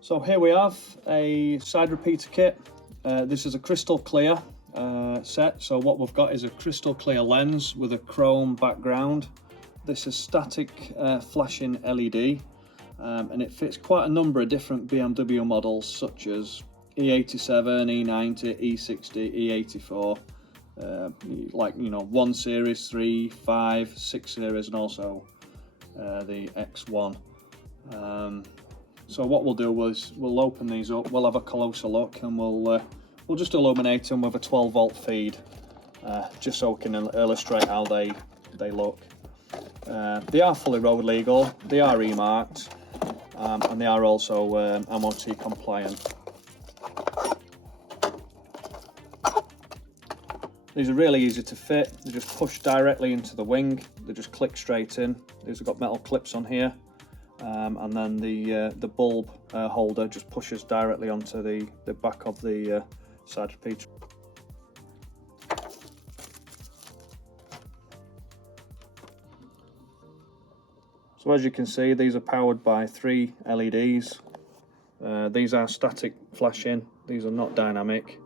So here we have a side repeater kit. This is a crystal clear set. So what we've got is a crystal clear lens with a chrome background. This is static flashing LED, and it fits quite a number of different BMW models such as E87, E90, E60, E84, like, you know, 1 series, 3, 5, 6 series, and also the X1. So what we'll do is we'll open these up, we'll have a closer look, and we'll just illuminate them with a 12-volt feed, just so we can illustrate how they look. They are fully road legal, they are E-marked, and they are also MOT compliant. These are really easy to fit. They just push directly into the wing. They just click straight in. These have got metal clips on here, and then the bulb holder just pushes directly onto the back of the side repeater. So as you can see, these are powered by 3 LEDs. These are static flashing. These are not dynamic.